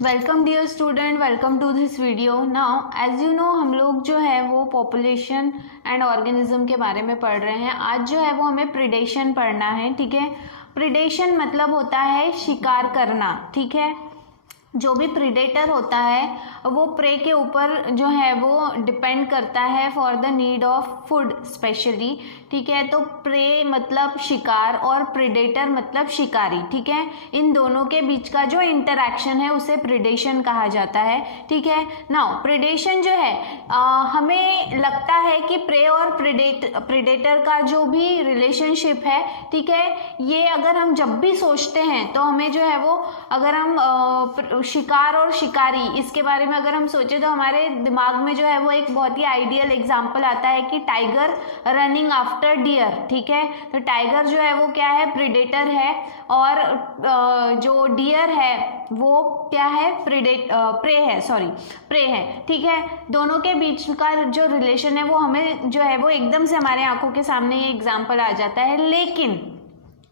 Welcome dear student, welcome to this video. Now as you know हम लोग जो है वो पॉपुलेशन एंड ऑर्गेनिज्म के बारे में पढ़ रहे हैं। आज जो है वो हमें प्रिडेशन पढ़ना है, ठीक है। प्रिडेशन मतलब होता है शिकार करना, ठीक है। जो भी प्रिडेटर होता है वो प्रे के ऊपर जो है वो डिपेंड करता है for the need of food specially, ठीक है। तो प्रे मतलब शिकार और प्रिडेटर मतलब शिकारी, ठीक है। इन दोनों के बीच का जो इंटरैक्शन है उसे प्रिडेशन कहा जाता है, ठीक है। नाउ प्रिडेशन जो है हमें लगता है कि प्रे और प्रिडेटर का जो भी रिलेशनशिप है, ठीक है, ये अगर हम जब भी सोचते हैं तो हमें जो है वो अगर हम शिकार और शिकारी इसके बारे में अगर हम सोचे तो हमारे दिमाग में जो है वो एक बहुत ही आइडियल एग्जांपल आता है कि टाइगर रनिंग आफ्टर डियर, ठीक है। तो टाइगर जो है वो क्या है, प्रिडेटर है, और जो डियर है वो क्या है, प्रे है, ठीक है। दोनों के बीच का जो रिलेशन है वो हमें जो है वो एकदम से हमारे आंखों के सामने ये एग्जांपल आ जाता है। लेकिन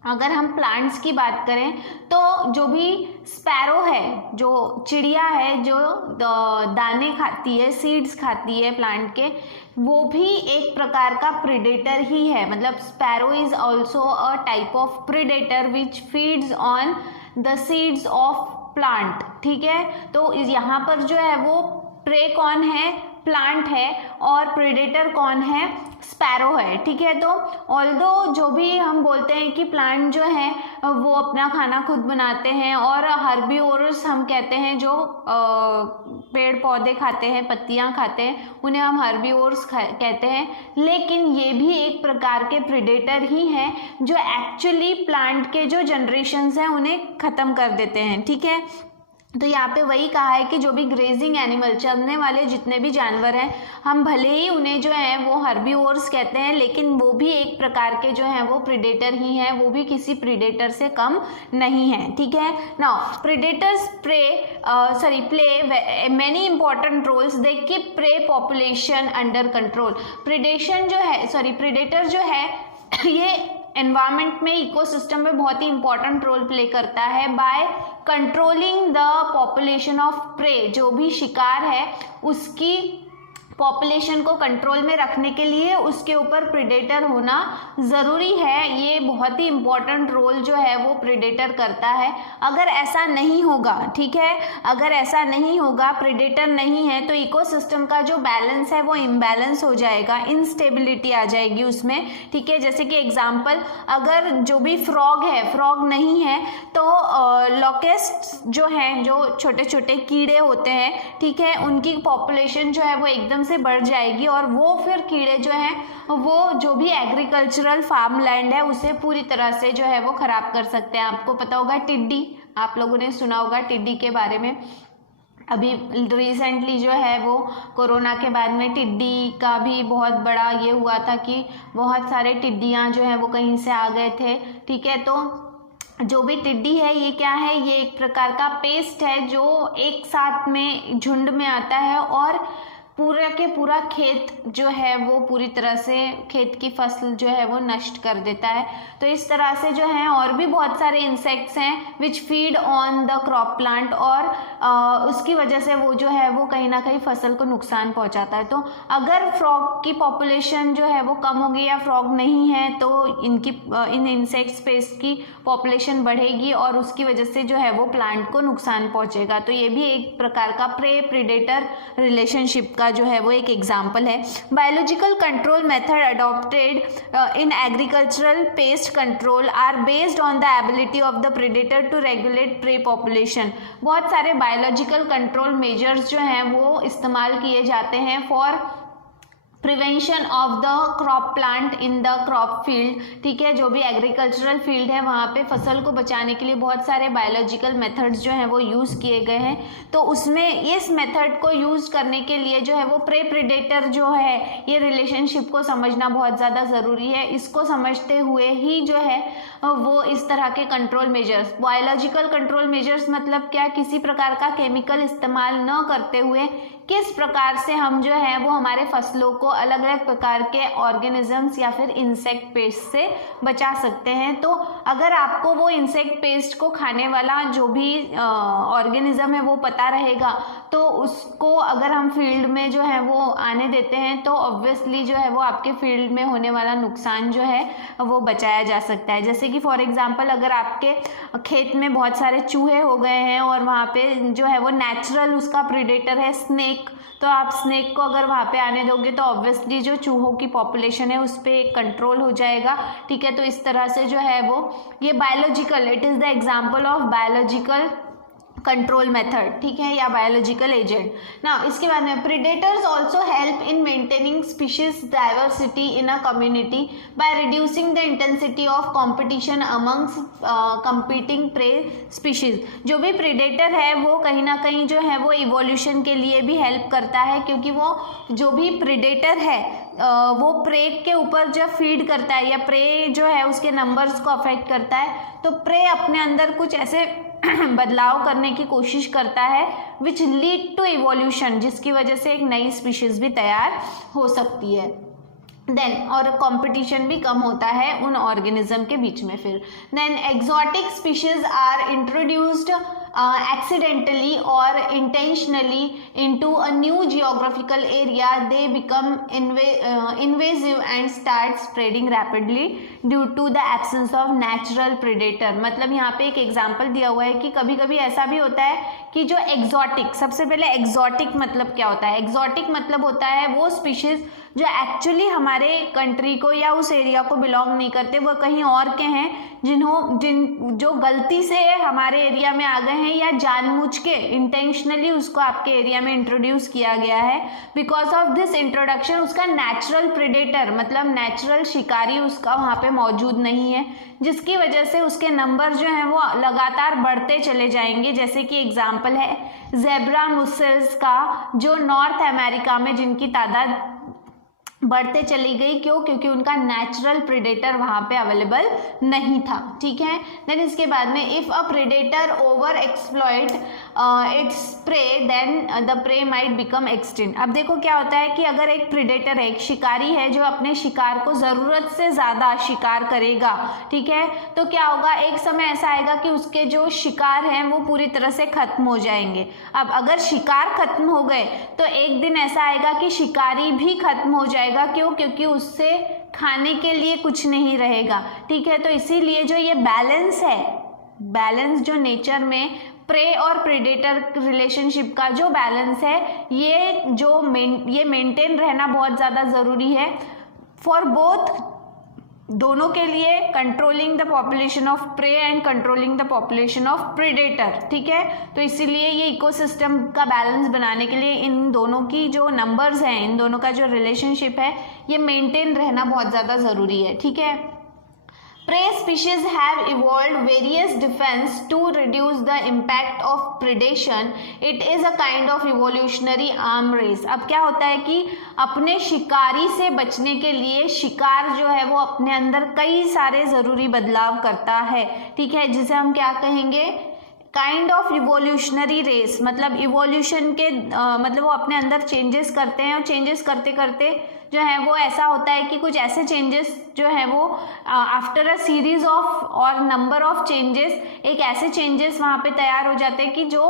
अगर हम प्लांट्स की बात करें तो जो भी स्पैरो है, जो चिड़िया है जो दाने खाती है, सीड्स खाती है प्लांट के, वो भी एक प्रकार का प्रिडेटर ही है। मतलब sparrow is also a type of predator which feeds on the seeds of plant, ठीक है। तो यहाँ पर जो है वो प्रे कौन है, प्लांट है, और प्रेडेटर कौन है, स्पैरो है, ठीक है। तो ऑल्दो जो भी हम बोलते हैं कि प्लांट जो है वो अपना खाना खुद बनाते हैं, और हर्बीवोरस हम कहते हैं जो पेड़ पौधे खाते हैं, पत्तियां खाते हैं, उन्हें हम हर्बीवोरस कहते हैं। लेकिन ये भी एक प्रकार के प्रेडेटर ही हैं जो एक्चुअली प्लांट के जो जनरेशन्स हैं उन्हें ख़त्म कर देते हैं, ठीक है। तो यहाँ पे वही कहा है कि जो भी ग्रेजिंग एनिमल, चरने वाले जितने भी जानवर हैं, हम भले ही उन्हें जो है वो हर्बीवोर्स कहते हैं, लेकिन वो भी एक प्रकार के जो हैं वो प्रिडेटर ही हैं, वो भी किसी प्रिडेटर से कम नहीं है, ठीक है। Now predators play many important roles. They keep prey population under control. Predator जो है ये एनवायरमेंट में, इकोसिस्टम में बहुत ही इंपॉर्टेंट रोल प्ले करता है by controlling the population of prey. जो भी शिकार है उसकी पॉपुलेशन को कंट्रोल में रखने के लिए उसके ऊपर प्रिडेटर होना ज़रूरी है। ये बहुत ही इम्पॉर्टेंट रोल जो है वो प्रिडेटर करता है। अगर ऐसा नहीं होगा, ठीक है, अगर ऐसा नहीं होगा, प्रिडेटर नहीं है, तो इकोसिस्टम का जो बैलेंस है वो इम्बैलेंस हो जाएगा, इनस्टेबिलिटी आ जाएगी उसमें, ठीक है। जैसे कि एग्जाम्पल, अगर जो भी फ्रॉग है, फ्रॉग नहीं है तो लॉकेस्ट जो हैं, जो छोटे छोटे कीड़े होते हैं, ठीक है, उनकी पॉपुलेशन जो है वो एकदम से बढ़ जाएगी, और वो फिर कीड़े जो हैं वो जो भी एग्रीकल्चरल फार्म लैंड है उसे पूरी तरह से जो है वो खराब कर सकते हैं। आपको पता होगा टिड्डी, आप लोगों ने सुना होगा टिड्डी के बारे में। अभी रिसेंटली जो है वो कोरोना के बाद में टिड्डी का भी बहुत बड़ा ये हुआ था कि बहुत सारे टिड्डियाँ जो है वो कहीं से आ गए थे, ठीक है। तो जो भी टिड्डी है ये क्या है, ये एक प्रकार का पेस्ट है जो एक साथ में झुंड में आता है और पूरा के पूरा खेत जो है वो पूरी तरह से खेत की फसल जो है वो नष्ट कर देता है। तो इस तरह से जो है और भी बहुत सारे इंसेक्ट्स हैं which feed on the crop plant, और उसकी वजह से वो जो है वो कहीं ना कहीं फसल को नुकसान पहुंचाता है। तो अगर फ्रॉग की पॉपुलेशन जो है वो कम होगी या फ्रॉग नहीं है तो इन इंसेक्ट पेस्ट की पॉपुलेशन बढ़ेगी और उसकी वजह से जो है वो प्लांट को नुकसान पहुंचेगा। तो ये भी एक प्रकार का प्रे प्रिडेटर रिलेशनशिप का जो है वो एक एग्जाम्पल है। Biological control method adopted in agricultural pest control are based on the ability of the predator to regulate prey population. बहुत सारे बायोलॉजिकल कंट्रोल मेजर्स जो हैं वो इस्तेमाल किए जाते हैं for prevention of the crop plant in the crop field, ठीक है। जो भी एग्रीकल्चरल फील्ड है वहाँ पे फसल को बचाने के लिए बहुत सारे बायोलॉजिकल मेथड्स जो हैं वो यूज़ किए गए हैं। तो उसमें इस मेथड को यूज़ करने के लिए जो है वो प्रे प्रेडेटर जो है ये रिलेशनशिप को समझना बहुत ज़्यादा ज़रूरी है। इसको समझते हुए ही जो है वो इस तरह के control measures, biological control measures मतलब क्या, किसी प्रकार का केमिकल इस्तेमाल न करते हुए किस प्रकार से हम जो है वो हमारे फसलों को अलग अलग प्रकार के ऑर्गेनिजम्स या फिर इंसेक्ट पेस्ट से बचा सकते हैं। तो अगर आपको वो इंसेक्ट पेस्ट को खाने वाला जो भी ऑर्गेनिज्म है वो पता रहेगा, तो उसको अगर हम फील्ड में जो है वो आने देते हैं तो ऑब्वियसली जो है वो आपके फील्ड में होने वाला नुकसान जो है वो बचाया जा सकता है। जैसे कि फॉर एग्जांपल अगर आपके खेत में बहुत सारे चूहे हो गए हैं और वहाँ पे जो है वो नेचुरल उसका प्रीडेटर है स्नेक, तो आप स्नेक को अगर वहाँ पे आने दोगे तो ऑब्वियसली जो चूहों की पॉपुलेशन है उस पर कंट्रोल हो जाएगा। ठीक है, तो इस तरह से जो है वो ये biological, it is the example of biological control method, ठीक है, या बायोलॉजिकल एजेंट। ना इसके बाद में predators also help in maintaining species diversity in a community by reducing the intensity of competition amongst competing prey species. जो भी predator है वो कहीं ना कहीं जो है वो इवोल्यूशन के लिए भी हेल्प करता है, क्योंकि वो जो भी प्रीडेटर है वो प्रे के ऊपर जब फीड करता है या प्रे जो है उसके नंबर्स को अफेक्ट करता है, तो प्रे अपने अंदर कुछ ऐसे बदलाव करने की कोशिश करता है विच लीड टू इवोल्यूशन, जिसकी वजह से एक नई स्पीशीज भी तैयार हो सकती है। देन और कंपटीशन भी कम होता है उन ऑर्गेनिज्म के बीच में। फिर then exotic species are introduced accidentally or intentionally into a new geographical area, they become invasive and start spreading rapidly due to the absence of natural predator। मतलब यहाँ पे एक एग्जाम्पल दिया हुआ है कि कभी कभी ऐसा भी होता है कि जो एक्सोटिक, सबसे पहले एक्सोटिक मतलब क्या होता है? एक्सोटिक मतलब होता है वो स्पीशीज जो एक्चुअली हमारे कंट्री को या उस एरिया को बिलोंग नहीं करते, वो कहीं और के हैं जो गलती से हमारे एरिया में आ गए हैं या जानबूझ के इंटेंशनली उसको आपके एरिया में इंट्रोड्यूस किया गया है। बिकॉज ऑफ दिस इंट्रोडक्शन उसका नेचुरल प्रेडेटर मतलब नेचुरल शिकारी उसका वहाँ पे मौजूद नहीं है, जिसकी वजह से उसके नंबर जो हैं वो लगातार बढ़ते चले जाएंगे। जैसे कि एग्जाम्पल है ज़ेब्रा मुसेल्स का, जो नॉर्थ अमेरिका में जिनकी तादाद बढ़ते चली गई। क्यों? क्योंकि उनका नेचुरल प्रेडेटर वहाँ पे अवेलेबल नहीं था। ठीक है, देन इसके बाद में if a predator over exploit its prey then the prey might become extinct. अब देखो क्या होता है कि अगर एक प्रेडेटर है, एक शिकारी है जो अपने शिकार को ज़रूरत से ज़्यादा शिकार करेगा, ठीक है, तो क्या होगा, एक समय ऐसा आएगा कि उसके जो शिकार हैं वो पूरी तरह से खत्म हो जाएंगे। अब अगर शिकार खत्म हो गए तो एक दिन ऐसा आएगा कि शिकारी भी खत्म हो जाएगा। क्यों? क्योंकि उससे खाने के लिए कुछ नहीं रहेगा। ठीक है, तो इसीलिए जो ये बैलेंस है, बैलेंस जो नेचर में प्रे और प्रेडेटर रिलेशनशिप का जो बैलेंस है ये मेंटेन रहना बहुत ज़्यादा ज़रूरी है फॉर बोथ, दोनों के लिए, controlling the population of prey and controlling the population of predator. ठीक है, तो इसीलिए ये इकोसिस्टम का बैलेंस बनाने के लिए इन दोनों की जो नंबर्स हैं, इन दोनों का जो रिलेशनशिप है, ये मेंटेन रहना बहुत ज़्यादा ज़रूरी है। ठीक है, Prey species have evolved various defense to reduce the impact of predation. It is a kind of evolutionary arm race. अब क्या होता है कि अपने शिकारी से बचने के लिए शिकार जो है वो अपने अंदर कई सारे ज़रूरी बदलाव करता है। ठीक है, जिसे हम क्या कहेंगे, काइंड ऑफ इवोल्यूशनरी रेस। मतलब इवोल्यूशन के मतलब वो अपने अंदर चेंजेस करते हैं और चेंजेस करते करते जो है वो ऐसा होता है कि कुछ ऐसे चेंजेस जो है वो आफ्टर अ सीरीज ऑफ और नंबर ऑफ चेंजेस एक ऐसे चेंजेस वहाँ पे तैयार हो जाते हैं कि जो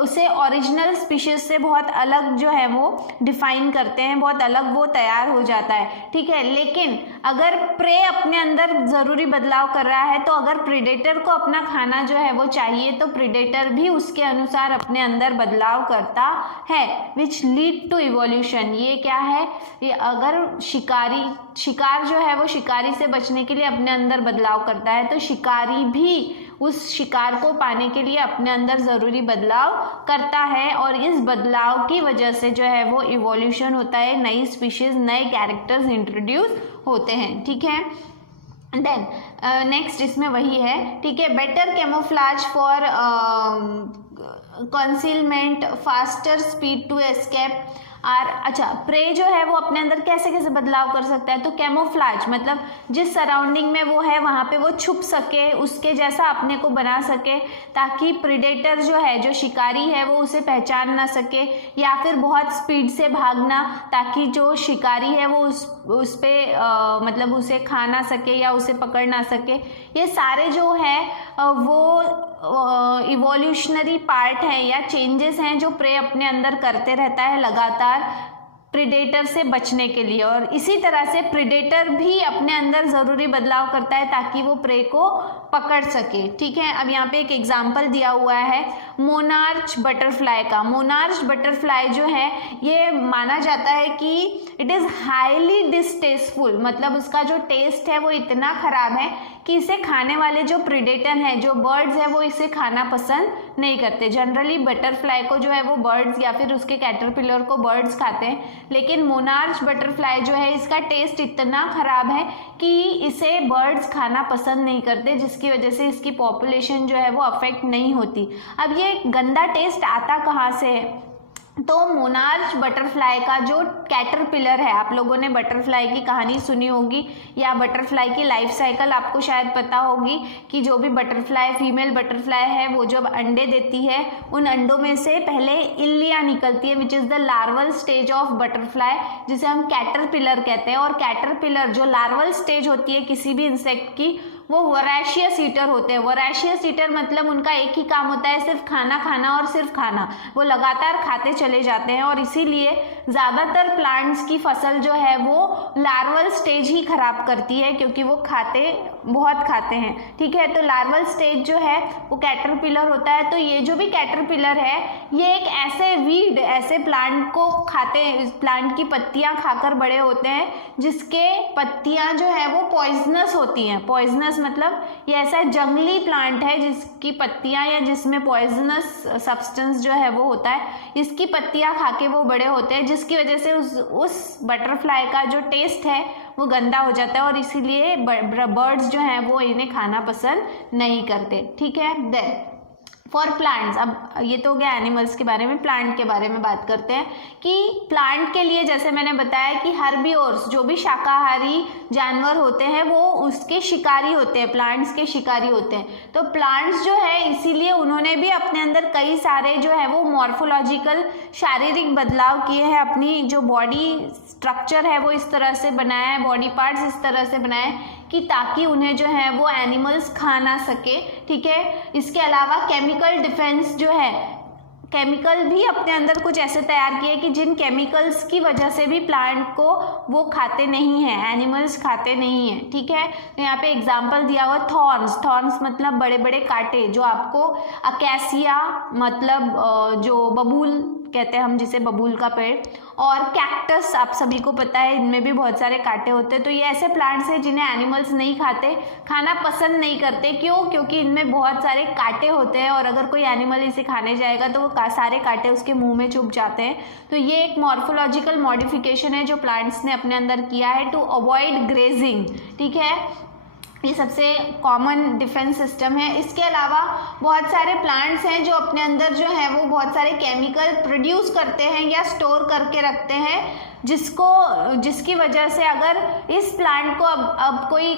उसे ओरिजिनल स्पीशीज से बहुत अलग जो है वो डिफाइन करते हैं, बहुत अलग वो तैयार हो जाता है। ठीक है, लेकिन अगर प्रे अपने अंदर ज़रूरी बदलाव कर रहा है तो अगर प्रेडेटर को अपना खाना जो है वो चाहिए तो प्रेडेटर भी उसके अनुसार अपने अंदर बदलाव करता है, विच लीड टू इवोल्यूशन। ये क्या है, ये अगर शिकार जो है वो शिकारी से बचने के लिए अपने अंदर बदलाव करता है तो शिकारी भी उस शिकार को पाने के लिए अपने अंदर ज़रूरी बदलाव करता है, और इस बदलाव की वजह से जो है वो इवोल्यूशन होता है, नई स्पीशीज़, नए कैरेक्टर्स इंट्रोड्यूस होते हैं। ठीक है, देन नेक्स्ट इसमें वही है। ठीक है, better camouflage for concealment, faster speed to escape, और अच्छा, प्रे जो है वो अपने अंदर कैसे कैसे बदलाव कर सकता है, तो कैमोफ्लाज, मतलब जिस सराउंडिंग में वो है वहाँ पे वो छुप सके, उसके जैसा अपने को बना सके, ताकि प्रीडेटर जो है, जो शिकारी है, वो उसे पहचान ना सके, या फिर बहुत स्पीड से भागना ताकि जो शिकारी है वो उस पे मतलब उसे खा ना सके या उसे पकड़ ना सके। ये सारे जो है वो इवोल्यूशनरी पार्ट है या चेंजेस हैं जो प्रे अपने अंदर करते रहता है लगातार प्रीडेटर से बचने के लिए। और इसी तरह से प्रीडेटर भी अपने अंदर ज़रूरी बदलाव करता है ताकि वो प्रे को पकड़ सके। ठीक है, अब यहाँ पे एक एग्जाम्पल दिया हुआ है मोनार्च बटरफ्लाई का। मोनार्च बटरफ्लाई जो है ये माना जाता है कि इट इज़ हाईली डिस्टेस्टफुल, मतलब उसका जो टेस्ट है वो इतना ख़राब है कि इसे खाने वाले जो प्रीडेटर हैं, जो बर्ड्स हैं, वो इसे खाना पसंद नहीं करते। जनरली बटरफ्लाई को जो है वो बर्ड्स या फिर उसके कैटरपिलर को बर्ड्स खाते हैं, लेकिन मोनार्च बटरफ्लाई जो है इसका टेस्ट इतना ख़राब है कि इसे बर्ड्स खाना पसंद नहीं करते, जिसकी वजह से इसकी पॉपुलेशन जो है वो अफेक्ट नहीं होती। अब ये गंदा टेस्ट आता कहाँ से है, तो मोनार्च बटरफ्लाई का जो कैटरपिलर है, आप लोगों ने बटरफ्लाई की कहानी सुनी होगी या बटरफ्लाई की लाइफ साइकिल आपको शायद पता होगी कि जो भी बटरफ्लाई, फीमेल बटरफ्लाई है, वो जब अंडे देती है, उन अंडों में से पहले इल्लियाँ निकलती है, which is the larval stage of butterfly, जिसे हम कैटरपिलर कहते हैं। और कैटरपिलर जो लार्वल स्टेज होती है किसी भी इंसेक्ट की, वो वोरेशियस ईटर होते हैं। वोरेशियस ईटर मतलब उनका एक ही काम होता है, सिर्फ खाना खाना और सिर्फ खाना, वो लगातार खाते चले जाते हैं। और इसीलिए ज़्यादातर प्लांट्स की फसल जो है वो लार्वल स्टेज ही खराब करती है, क्योंकि वो बहुत खाते हैं। ठीक है, तो लार्वल स्टेज जो है वो कैटरपिलर होता है। तो ये जो भी कैटरपिलर है ये एक ऐसे वीड, ऐसे प्लांट को खाते हैं, प्लांट की पत्तियां खाकर बड़े होते हैं, जिसके पत्तियां जो है वो पॉइजनस होती हैं। पॉइजनस मतलब ये ऐसा जंगली प्लांट है जिसकी पत्तियां या जिसमें पॉइजनस सब्सटेंस जो है वो होता है, इसकी पत्तियां खा के वो बड़े होते हैं, जिसकी वजह से उस बटरफ्लाई का जो टेस्ट है वो गंदा हो जाता है और इसीलिए बर्ड्स जो हैं वो इन्हें खाना पसंद नहीं करते। ठीक है, देन फॉर प्लांट्स, अब ये तो हो गया एनिमल्स के बारे में। प्लांट के बारे में बात करते हैं कि प्लांट के लिए जैसे मैंने बताया कि हर्बिवोर्स, जो भी शाकाहारी जानवर होते हैं वो उसके शिकारी होते हैं, प्लांट्स के शिकारी होते हैं। तो प्लांट्स जो है इसीलिए उन्होंने भी अपने अंदर कई सारे जो है वो मॉर्फोलॉजिकल शारीरिक बदलाव किए हैं, अपनी जो बॉडी स्ट्रक्चर है वो इस तरह से बनाया है, बॉडी पार्ट्स इस तरह से बनाए कि ताकि उन्हें जो है वो एनिमल्स खा ना सके। ठीक है, इसके अलावा केमिकल डिफेंस जो है, केमिकल भी अपने अंदर कुछ ऐसे तैयार किए कि जिन केमिकल्स की वजह से भी प्लांट को वो खाते नहीं हैं, एनिमल्स खाते नहीं हैं। ठीक है, तो यहाँ पे एग्जांपल दिया हुआ थॉर्न्स। थॉर्न्स मतलब बड़े बड़े कांटे, जो आपको अकेसिया मतलब जो बबूल कहते हैं हम, जिसे बबूल का पेड़, और कैक्टस आप सभी को पता है इनमें भी बहुत सारे कांटे होते हैं। तो ये ऐसे प्लांट्स हैं जिन्हें एनिमल्स नहीं खाते, खाना पसंद नहीं करते। क्यों? क्योंकि इनमें बहुत सारे कांटे होते हैं और अगर कोई एनिमल इसे खाने जाएगा तो वो सारे कांटे उसके मुंह में चुभ जाते हैं। तो ये एक मॉर्फोलॉजिकल मॉडिफिकेशन है जो प्लांट्स ने अपने अंदर किया है टू अवॉइड ग्रेजिंग। ठीक है, ये सबसे कॉमन डिफेंस सिस्टम है। इसके अलावा बहुत सारे प्लांट्स हैं जो अपने अंदर जो है वो बहुत सारे केमिकल प्रोड्यूस करते हैं या स्टोर करके रखते हैं, जिसकी वजह से अगर इस प्लांट को अब कोई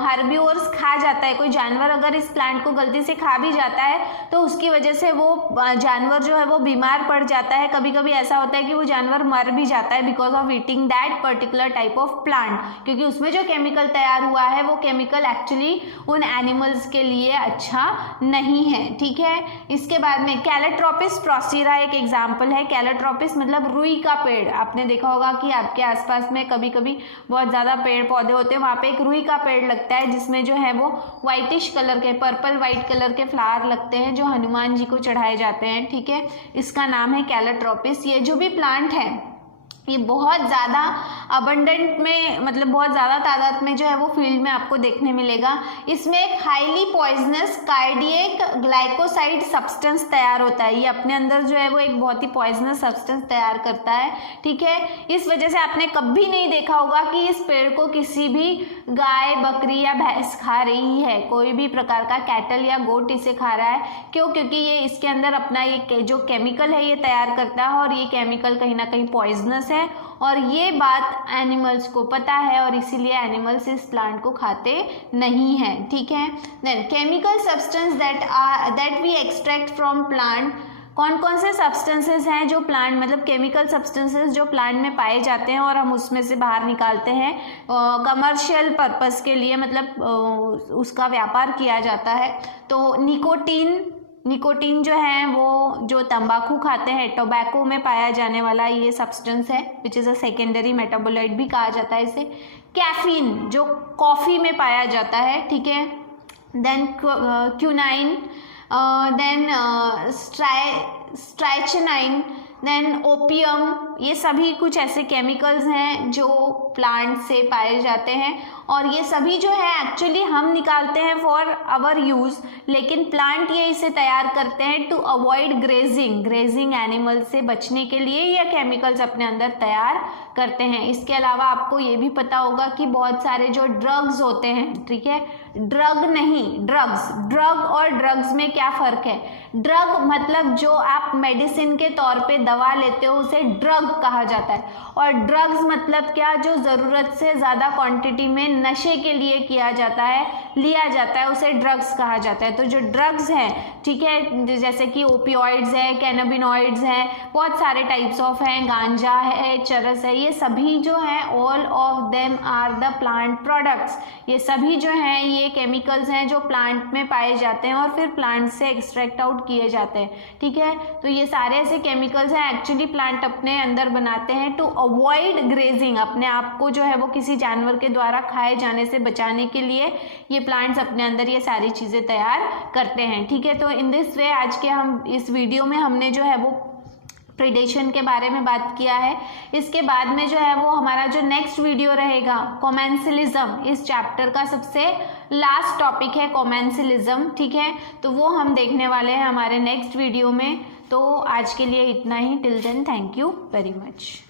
हर्बिवोर्स खा जाता है, कोई जानवर अगर इस प्लांट को गलती से खा भी जाता है तो उसकी वजह से वो जानवर जो है वो बीमार पड़ जाता है। कभी कभी ऐसा होता है कि वो जानवर मर भी जाता है because of eating that particular type of plant, क्योंकि उसमें जो केमिकल तैयार हुआ है वो केमिकल एक्चुअली उन एनिमल्स के लिए अच्छा नहीं है। ठीक है, इसके बाद में कैलेट्रोपिस प्रोसीरा एक एग्जाम्पल है। कैलेट्रोपिस मतलब रुई का पेड़। आपने देखा होगा कि आपके आसपास में कभी कभी बहुत ज़्यादा पेड़ पौधे होते हैं, वहाँ पे एक रुई का पेड़ लगता है जिसमें जो है वो वाइटिश कलर के, पर्पल वाइट कलर के फ्लावर लगते हैं जो हनुमान जी को चढ़ाए जाते हैं। ठीक है, इसका नाम है कैलेट्रोपिस। ये जो भी प्लांट है ये बहुत ज़्यादा अबंडेंट में, मतलब बहुत ज़्यादा तादाद में जो है वो फील्ड में आपको देखने मिलेगा। इसमें एक highly poisonous cardiac glycoside substance तैयार होता है। ये अपने अंदर जो है वो एक बहुत ही पॉइजनस सब्सटेंस तैयार करता है, ठीक है। इस वजह से आपने कभी नहीं देखा होगा कि इस पेड़ को किसी भी गाय, बकरी या भैंस खा रही है, कोई भी प्रकार का कैटल या गोट इसे खा रहा है। क्यों? क्योंकि ये इसके अंदर अपना ये जो केमिकल है ये तैयार करता है और ये केमिकल कहीं ना कहीं पॉइजनस है और ये बात एनिमल्स को पता है और इसीलिए एनिमल्स इस प्लांट को खाते नहीं हैं, ठीक है। Then chemical substance that we extract from plant. कौन कौन से सब्सटेंसेस हैं जो प्लांट, मतलब केमिकल सब्सटेंसेस जो प्लांट में पाए जाते हैं और हम उसमें से बाहर निकालते हैं कमर्शियल पर्पस के लिए, मतलब उसका व्यापार किया जाता है। तो निकोटीन जो है वो जो तंबाकू खाते हैं, टोबैको में पाया जाने वाला ये सब्सटेंस है, which is a secondary metabolite भी कहा जाता है इसे। कैफीन जो कॉफ़ी में पाया जाता है, ठीक है। देन क्यूनाइन, देन स्ट्राइचनाइन, देन ओपियम, ये सभी कुछ ऐसे केमिकल्स हैं जो प्लांट से पाए जाते हैं और ये सभी जो है एक्चुअली हम निकालते हैं फॉर आवर यूज़, लेकिन प्लांट ये इसे तैयार करते हैं टू अवॉइड ग्रेजिंग एनिमल से बचने के लिए ये केमिकल्स अपने अंदर तैयार करते हैं। इसके अलावा आपको ये भी पता होगा कि बहुत सारे जो ड्रग्स होते हैं, ठीक है, ड्रग नहीं ड्रग्स, ड्रग और ड्रग्स में क्या फ़र्क है? ड्रग मतलब जो आप मेडिसिन के तौर पे दवा लेते हो उसे ड्रग कहा जाता है और ड्रग्स मतलब क्या? जो ज़रूरत से ज़्यादा क्वांटिटी में नशे के लिए किया जाता है, लिया जाता है, उसे ड्रग्स कहा जाता है। तो जो ड्रग्स हैं, ठीक है, जैसे कि ओपियोइड्स है, कैनाबिनॉइड्स हैं, बहुत सारे टाइप्स ऑफ हैं, गांजा है, चरस है, ये सभी जो हैं all of them are the plant products. ये सभी जो हैं ये केमिकल्स हैं जो प्लांट में पाए जाते हैं और फिर प्लांट से एक्सट्रैक्ट आउट किए जाते हैं, ठीक है। तो ये सारे ऐसे केमिकल्स हैं एक्चुअली प्लांट अपने अंदर बनाते हैं टू अवॉइड ग्रेजिंग, अपने आप को जो है वो किसी जानवर के द्वारा खाए जाने से बचाने के लिए ये प्लांट्स अपने अंदर ये सारी चीज़ें तैयार करते हैं, ठीक है। तो इन दिस वे आज के हम इस वीडियो में हमने जो है वो प्रेडेशन के बारे में बात किया है। इसके बाद में जो है वो हमारा जो नेक्स्ट वीडियो रहेगा कॉमेंसलिज्म, इस चैप्टर का सबसे लास्ट टॉपिक है कॉमेंसलिज्म, ठीक है। तो वो हम देखने वाले हैं हमारे नेक्स्ट वीडियो में। तो आज के लिए इतना ही। Till then thank you very much.